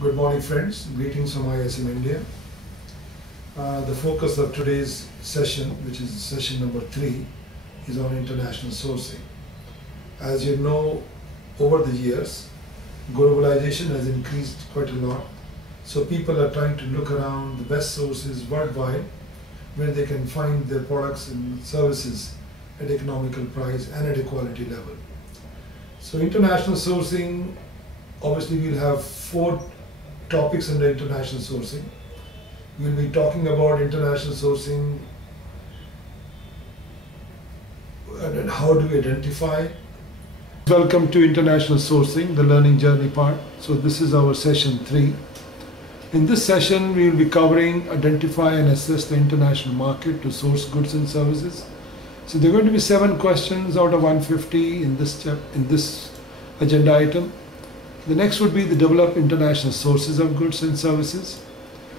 Good morning, friends. Greetings from ISM-INDIA. The focus of today's session, which is session number 3, is on international sourcing. As you know, over the years, globalization has increased quite a lot. So people are trying to look around the best sources worldwide where they can find their products and services at economical price and at a quality level. So international sourcing, obviously we'll have 4 topics under international sourcing. We'll be talking about international sourcing and how do we identify. Welcome to international sourcing, the learning journey part. So this is our session 3. In this session, we will be covering identify and assess the international market to source goods and services. So there are going to be 7 questions out of 150 in this agenda item. The next would be the develop international sources of goods and services.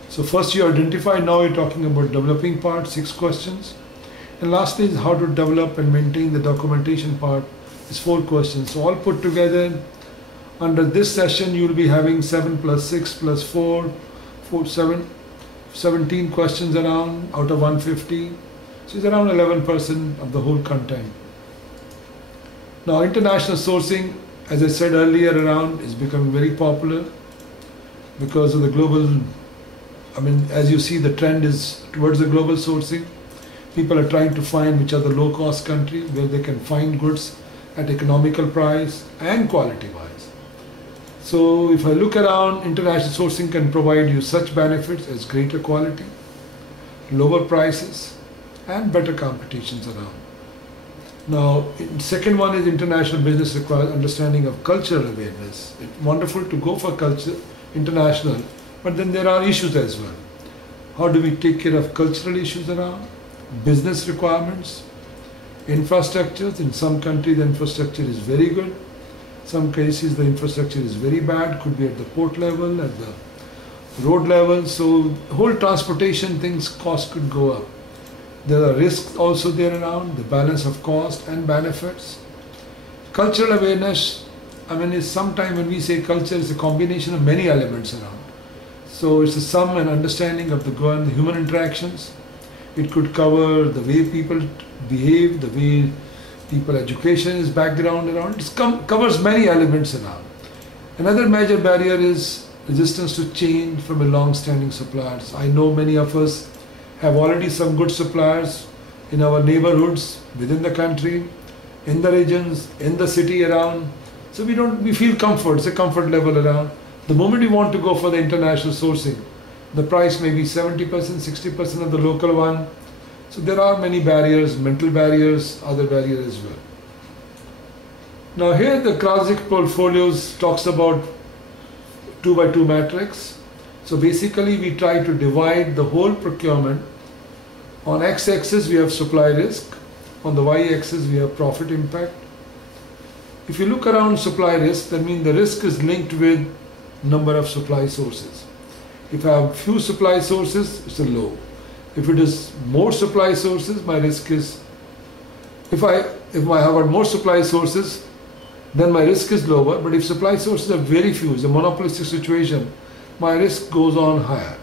So first you identify, now you're talking about developing part, 6 questions. And lastly is how to develop and maintain the documentation part, is 4 questions. So all put together, under this session you will be having 7 plus 6 plus 4, 17 questions around out of 150. So it's around 11% of the whole content. Now international sourcing, as I said earlier around, is becoming very popular because of the global, as you see, the trend is towards the global sourcing. People are trying to find which are the low-cost countries where they can find goods at economical price and quality-wise. So if I look around, international sourcing can provide you such benefits as greater quality, lower prices, and better competitions around. Now, second one is international business requires understanding of cultural awareness. It's wonderful to go for culture, international, but then there are issues as well. How do we take care of cultural issues around? Business requirements, infrastructures. In some countries the infrastructure is very good. Some cases the infrastructure is very bad, could be at the port level, at the road level. So whole transportation things, cost could go up. There are risks also there around, the balance of cost and benefits. Cultural awareness, is sometimes when we say culture, it's a combination of many elements around. So it's a sum and understanding of the human interactions. It could cover the way people behave, the way people education is background around. It covers many elements around. Another major barrier is resistance to change from a long-standing suppliers. I know many of us have already some good suppliers in our neighborhoods, within the country, in the regions, in the city around. So we feel comfort, it's a comfort level around. The moment we want to go for the international sourcing, the price may be 70%, 60% of the local one. So there are many barriers, mental barriers, other barriers as well. Now here the Krasik portfolios talks about 2x2 matrix. So basically we try to divide the whole procurement. On x-axis we have supply risk, on the y-axis we have profit impact. If you look around supply risk, that means the risk is linked with number of supply sources. If I have few supply sources, it's a low. If it is more supply sources, my risk is, if I have got more supply sources, then my risk is lower. But if supply sources are very few, it's a monopolistic situation, my risk goes on higher.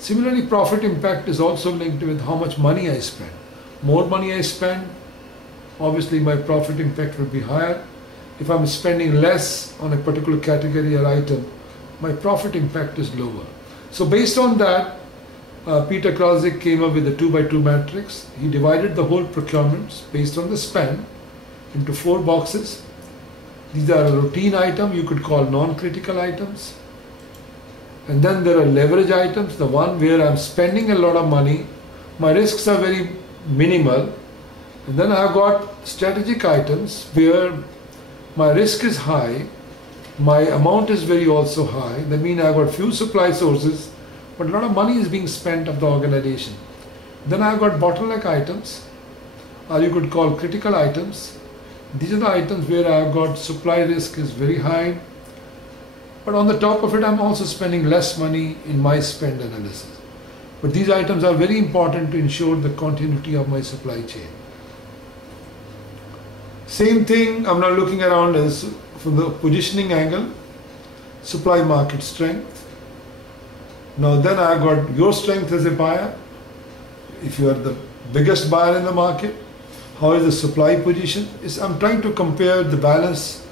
Similarly, profit impact is also linked with how much money I spend. More money I spend, obviously my profit impact will be higher. If I'm spending less on a particular category or item, my profit impact is lower. So based on that, Peter Krasik came up with a 2x2 matrix. He divided the whole procurements based on the spend into 4 boxes. These are a routine item, you could call non-critical items. And then there are leverage items, the one where I'm spending a lot of money, my risks are very minimal. And then I've got strategic items where my risk is high, my amount is very also high. That means I've got few supply sources, but a lot of money is being spent of the organization. Then I've got bottleneck items, or you could call critical items. These are the items where I've got supply risk is very high. But on the top of it, I'm also spending less money in my spend analysis. But these items are very important to ensure the continuity of my supply chain. Same thing, I'm now looking around as from the positioning angle. supply market strength. Now then I've got your strength as a buyer. If you are the biggest buyer in the market, how is the supply position? I'm trying to compare the balance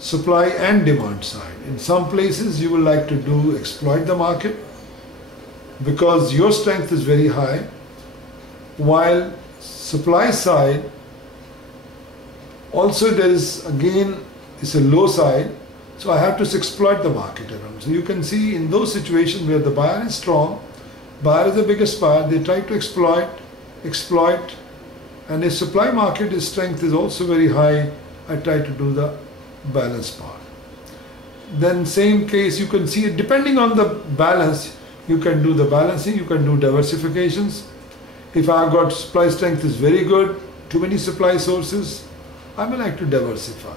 supply and demand side. In some places you will like to exploit the market because your strength is very high, while supply side also there is again it's a low side, so I have to exploit the market around. So you can see in those situations where the buyer is strong, buyer is the biggest buyer, they try to exploit, and if supply market is strength is also very high, I try to do the balance part. Then same case you can see it depending on the balance, you can do the balancing, you can do diversifications. If I've got supply strength is very good, too many supply sources, I may like to diversify.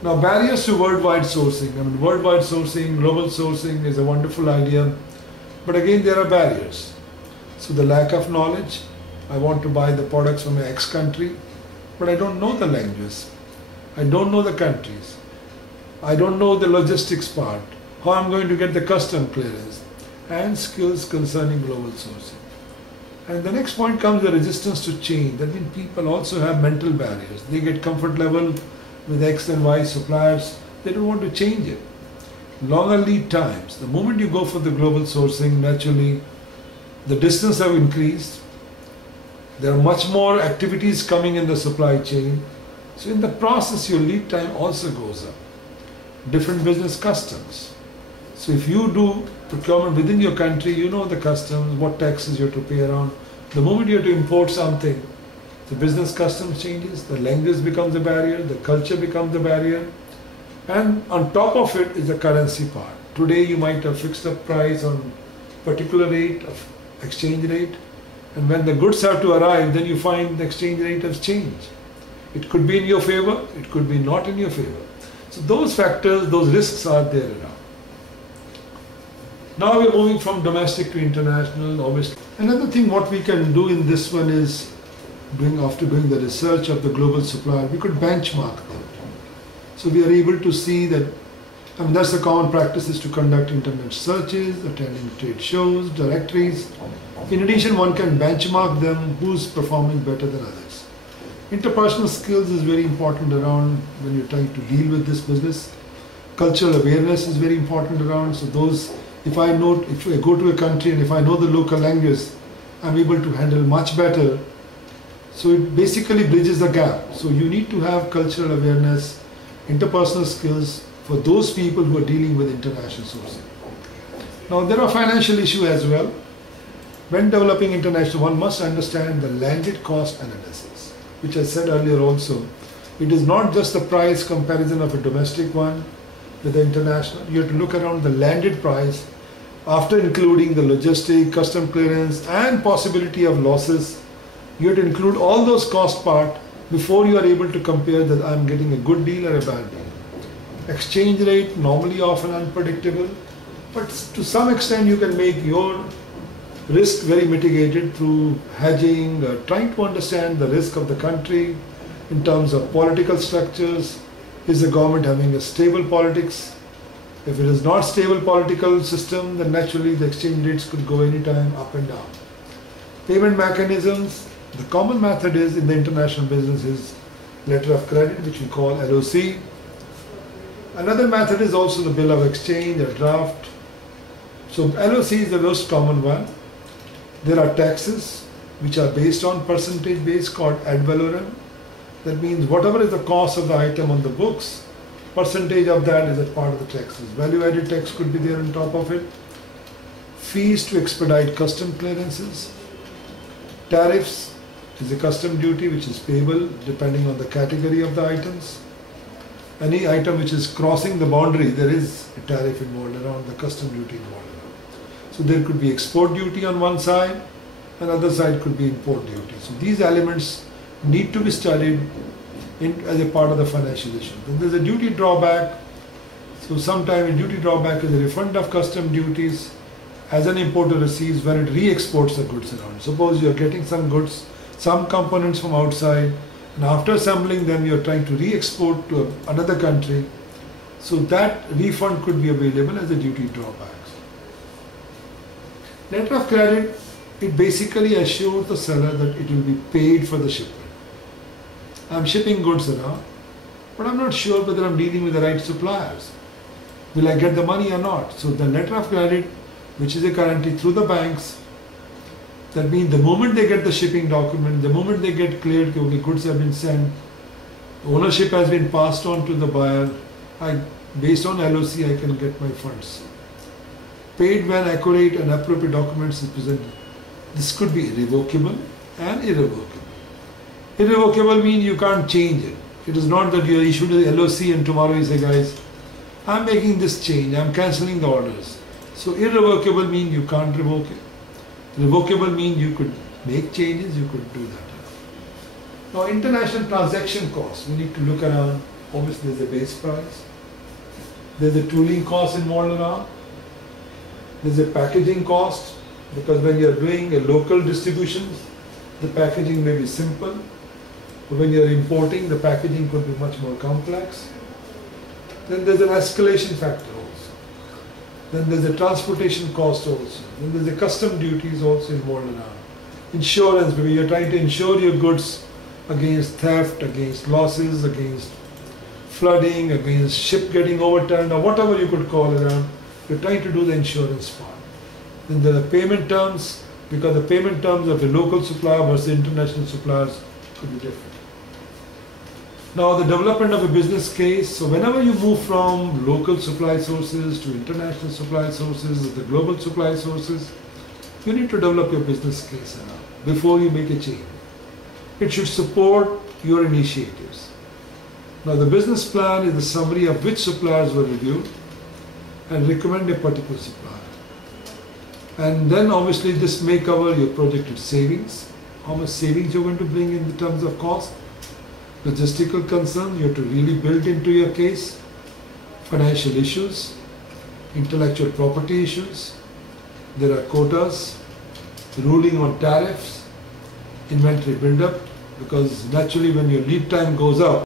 Now barriers to worldwide sourcing. I mean, worldwide sourcing, global sourcing is a wonderful idea, but again there are barriers. So the lack of knowledge, I want to buy the products from X country, but I don't know the language, I don't know the countries, I don't know the logistics part, how I'm going to get the custom clearance, and skills concerning global sourcing. And the next point comes the resistance to change. That means people also have mental barriers. They get comfort level with X and Y suppliers, they don't want to change it. Longer lead times. The moment you go for the global sourcing, naturally the distance have increased. There are much more activities coming in the supply chain. So in the process your lead time also goes up. Different business customs. So if you do procurement within your country, you know the customs, what taxes you have to pay around. The moment you have to import something, the business customs changes, the language becomes a barrier, the culture becomes a barrier, and on top of it is the currency part. Today you might have fixed a price on particular rate of exchange rate, and when the goods have to arrive, then you find the exchange rate has changed. It could be in your favor, it could be not in your favor. So those factors, those risks are there around. Now we are moving from domestic to international, obviously. Another thing what we can do in this one is, after doing the research of the global supplier, we could benchmark them. So we are able to see that, I mean that's the common practice, is to conduct internet searches, attending trade shows, directories. In addition, one can benchmark them, who's performing better than others. Interpersonal skills is very important around when you're trying to deal with this business. Cultural awareness is very important around, so those, if I go to a country and if I know the local language, I'm able to handle much better. So it basically bridges the gap. So you need to have cultural awareness, interpersonal skills for those people who are dealing with international sourcing. Now there are financial issues as well. When developing international, one must understand the landed cost analysis, which I said earlier also. It is not just the price comparison of a domestic one with the international. You have to look around the landed price after including the logistic, custom clearance and possibility of losses. You have to include all those cost part before you are able to compare that I'm getting a good deal or a bad deal. Exchange rate normally often unpredictable, but to some extent you can make your risk very mitigated through hedging, trying to understand the risk of the country in terms of political structures. Is the government having a stable politics? If it is not stable political system, then naturally the exchange rates could go anytime up and down. Payment mechanisms, the common method is in the international business is letter of credit, which we call LOC. Another method is also the bill of exchange, a draft. So LOC is the most common one. There are taxes which are based on percentage base called ad valorem. That means whatever is the cost of the item on the books, percentage of that is a part of the taxes. Value added tax could be there on top of it. Fees to expedite custom clearances. Tariffs is a custom duty which is payable depending on the category of the items. Any item which is crossing the boundary, there is a tariff involved around, the custom duty involved around. So there could be export duty on one side, and other side could be import duty. So these elements need to be studied as a part of the financial issue. Then there's a duty drawback. So sometimes a duty drawback is a refund of custom duties as an importer receives when it re-exports the goods around. Suppose you're getting some goods, some components from outside, And after assembling them, you're trying to re-export to another country. So that refund could be available as a duty drawbacks. Letter of credit, it basically assures the seller that it will be paid for the shipment. I'm shipping goods around, but I'm not sure whether I'm dealing with the right suppliers. Will I get the money or not? So the letter of credit, which is a guarantee through the banks, that means the moment they get the shipping document, the moment they get cleared, okay, goods have been sent, ownership has been passed on to the buyer, based on LOC, I can get my funds. Paid when accurate and appropriate documents is presented. This could be irrevocable and irrevocable. Irrevocable means you can't change it. It is not that you are issued a LOC and tomorrow you say, guys, I'm making this change, I'm cancelling the orders. So irrevocable means you can't revoke it. Revocable means you could make changes, you could do that. Now international transaction costs, we need to look around. Obviously there's a base price. There's a tooling cost involved around. There's a packaging cost, because when you're doing a local distribution, the packaging may be simple. But when you're importing, the packaging could be much more complex. Then there's an escalation factor also. Then there's a transportation cost also. Then there's a custom duties also involved around. Insurance, because you're trying to insure your goods against theft, against losses, against flooding, against ship getting overturned, or whatever you could call it around. You're trying to do the insurance part. Then there are payment terms, because the payment terms of a local supplier versus international suppliers could be different. Now the development of a business case, so whenever you move from local supply sources to international supply sources, the global supply sources, you need to develop your business case before you make a change. It should support your initiatives. Now the business plan is the summary of which suppliers were reviewed and recommend a particular supplier. And then obviously this may cover your projected savings, how much savings you're going to bring in terms of cost, logistical concerns you have to really build into your case, financial issues, intellectual property issues, there are quotas, ruling on tariffs, inventory build-up, because naturally when your lead time goes up,